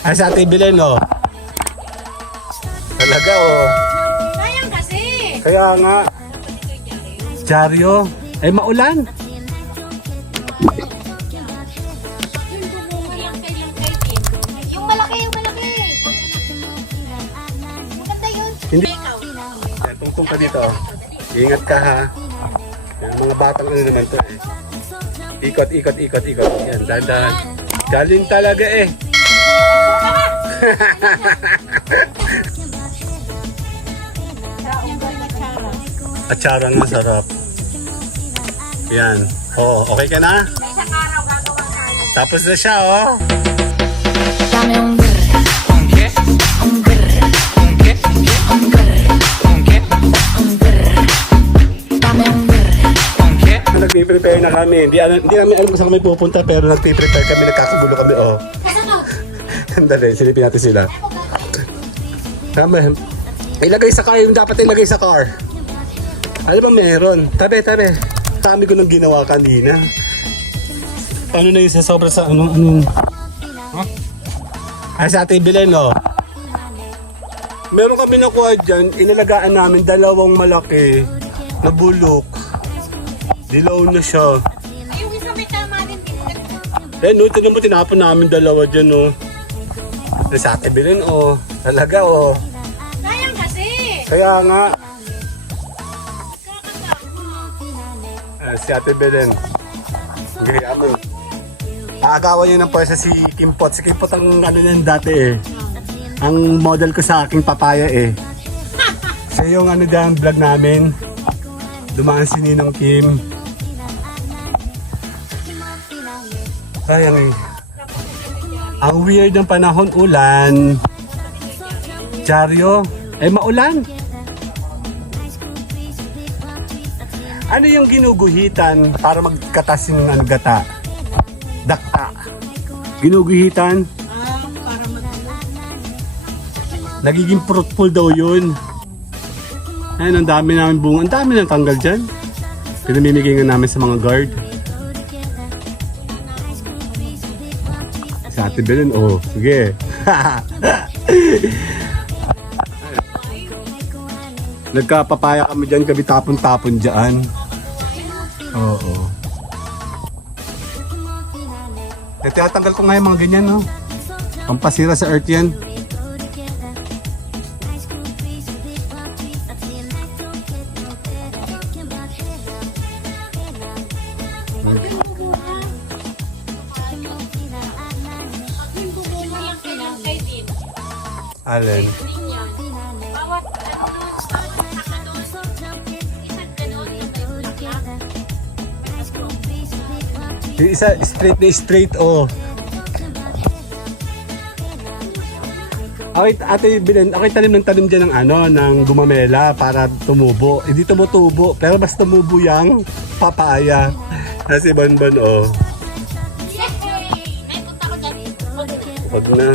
Ay, sa Ate Belen, oh. Talaga, oh. Sayang kasi. Kaya nga. Diaryo. Ay, maulan. Yung malaki, yung malaki. Maganda yun. Hindi. Ikaw. Yan, tungtong ka dito. Ingat ka, ha. Yan, mga batang ano naman to, eh. Ikot, ikot, ikot, ikot. Yan, dahan-dahan. Galing talaga, eh. Atsarang masarap. Yan. Oh, okay ka na? Isang araw gagawa tayo. Tapos na siya, oh. Dame un brr, un brr, un brr, un brr. Dame un brr. Nagpe-prepare na kami. Hindi namin alam kung saan kami pupunta pero nagpe-prepare kami, nagkakagulo kami, oh. Kasunod. Andali, silipin natin sila. Tama. Ilagay sa car yung dapat ilagay sa car. Ano ba meron? Tabi. Dami ko nang ginawa kanina. Ano na yung sa sobra sa ano? Huh? Ay, sa Ate Belen, oh. Meron kami nakuha dyan, inalagaan namin dalawang malaki na bulok. Dilaw na siya. Ay, yung isa may tama din. No, tignan mo, tinapon namin dalawa dyan, oh. Sa Ate Belen, oh. Talaga, oh. Sayang kasi. Kaya nga. Si Ate Belen. Hindi, ano. Aagawan niya ng pwersa si Kimpot. Si Kimpot ang ano yan dati, eh. Ang model ko sa aking papaya, eh. Siya yung ano dyan, vlog namin. Dumaan si Ninong Kim. Sayang, eh. Ang weird ng panahon, ulan. Diaryo. Eh, maulan. Ano yung ginuguhitan para magkatas yung ano, gata? Dakta. Ginuguhitan? Para Nagiging fruitful daw yun. Ayun, ang dami namin bunga. Ang dami nang tanggal dyan. Pinamimigay nga namin sa mga guard. Sa Ate Belen, oh, sige. Nagkapapaya kami dyan, kami tapon-tapon dyan. Oo. Tinatanggal ko nga yung mga ganyan, no? Pampasira sa earth yan. Alin? bawat ano doon, bawat saka doon, isang ganon na may bulaklak. May asko. Yung isa, straight na straight, oh. Okay, Ate Belen, okay, tanim ng tanim dyan ng ano, ng gumamela para tumubo. Hindi tumutubo, pero mas tumubo yung papaya. Kasi Bonbon, oh. Yay! May punta ko dyan. Wag na.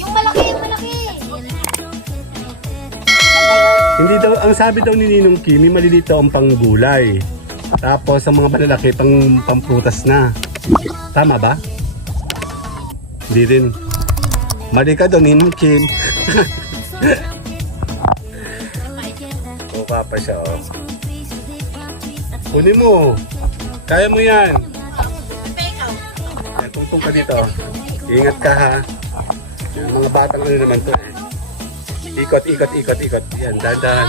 Yung malaki, yung malaki. Hindi daw, ang sabi daw ni Ninong Kimi, maliliit daw ang panggulay. Tapos ang mga malalaki, pamprutas na. Tama ba? Hindi rin. Mali ka daw, Ninong Kim. O, papa siya, oh. Kunin mo. Kaya mo yan. Ikaw. Yan, tungtong ka dito. Ingat ka, ha. Yung mga batang ano naman to, eh. Ikot, ikot, ikot, ikot. Yan, dahan-dahan.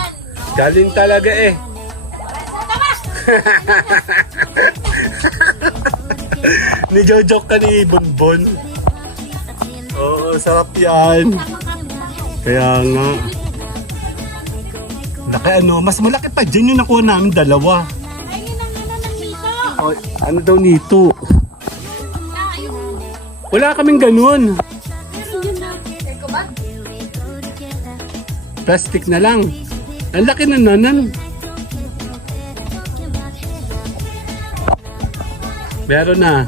Galing talaga, eh. Ni-joke ka ni Bonbon. Oo, sarap yan. Kaya nga. Laki ano, mas malaki pa dyan yung nakuha namin dalawa. Ay, yun ang ano ng dito. O, ano daw nito? Yung Wala kaming ganun. meron yun na. Eko ba? Plastic na lang. Ang laki na nanan. Meron na.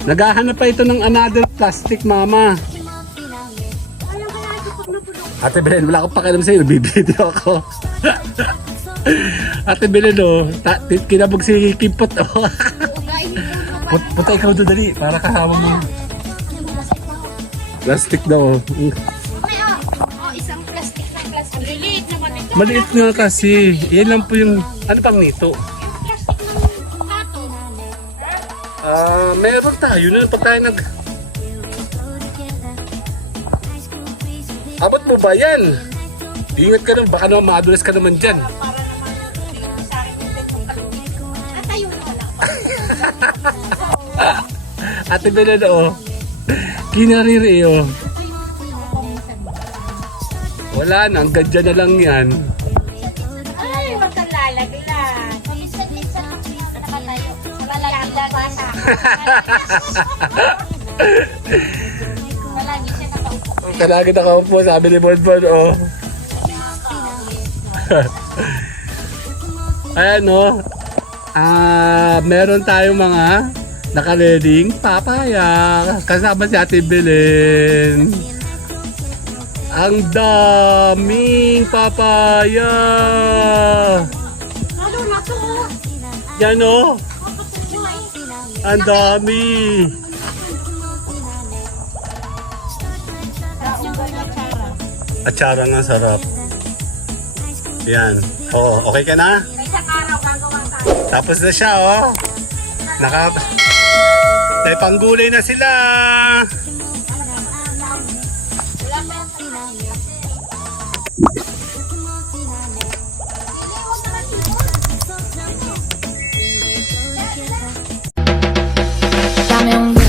Naghahanap pa ito ng another plastic, mama. Ayaw ka na ito pag napulong. Ate Belen, wala akong pakialam sa'yo. Bibideo ako. Ate Belen, oh. Kinabog si Kimpot, oh. Kainin ko pa. Punta ikaw doon, dali. Para kahawa mo. Plastic daw. Isang plastic na plastic. Ang liliit naman ito. Maliit nga kasi. Yan lang po yung, ano pang nito? Plastic ng pato. Meron tayo na pag tayo nag... Abot mo ba yan? Ingat ka naman, baka naman madulas ka naman dyan. Para naman sa akin yung tekong at ayun wala. Ate Belen, oh. Kinariri, oh. Wala na, hanggang dyan na lang yan. Ay, wag kang lalaglag. Minsan-minsan nakatayo. Malagi pa sa Malagi siya nakaupo. Kalagi nakaupo, sabi ni Bonbon, oh. Ayan, oh. Meron tayong mga nakaleding papaya. Kasama si Ate Belen. Ang daming papaya. Lalo na to. Yan, oh. Ang dami. Atsara nga sarap. Yan. Oo, okay ka na? May isang araw gagawa tayo. Tapos na siya, oh. May panggulay na sila. Wala pa yung Dame un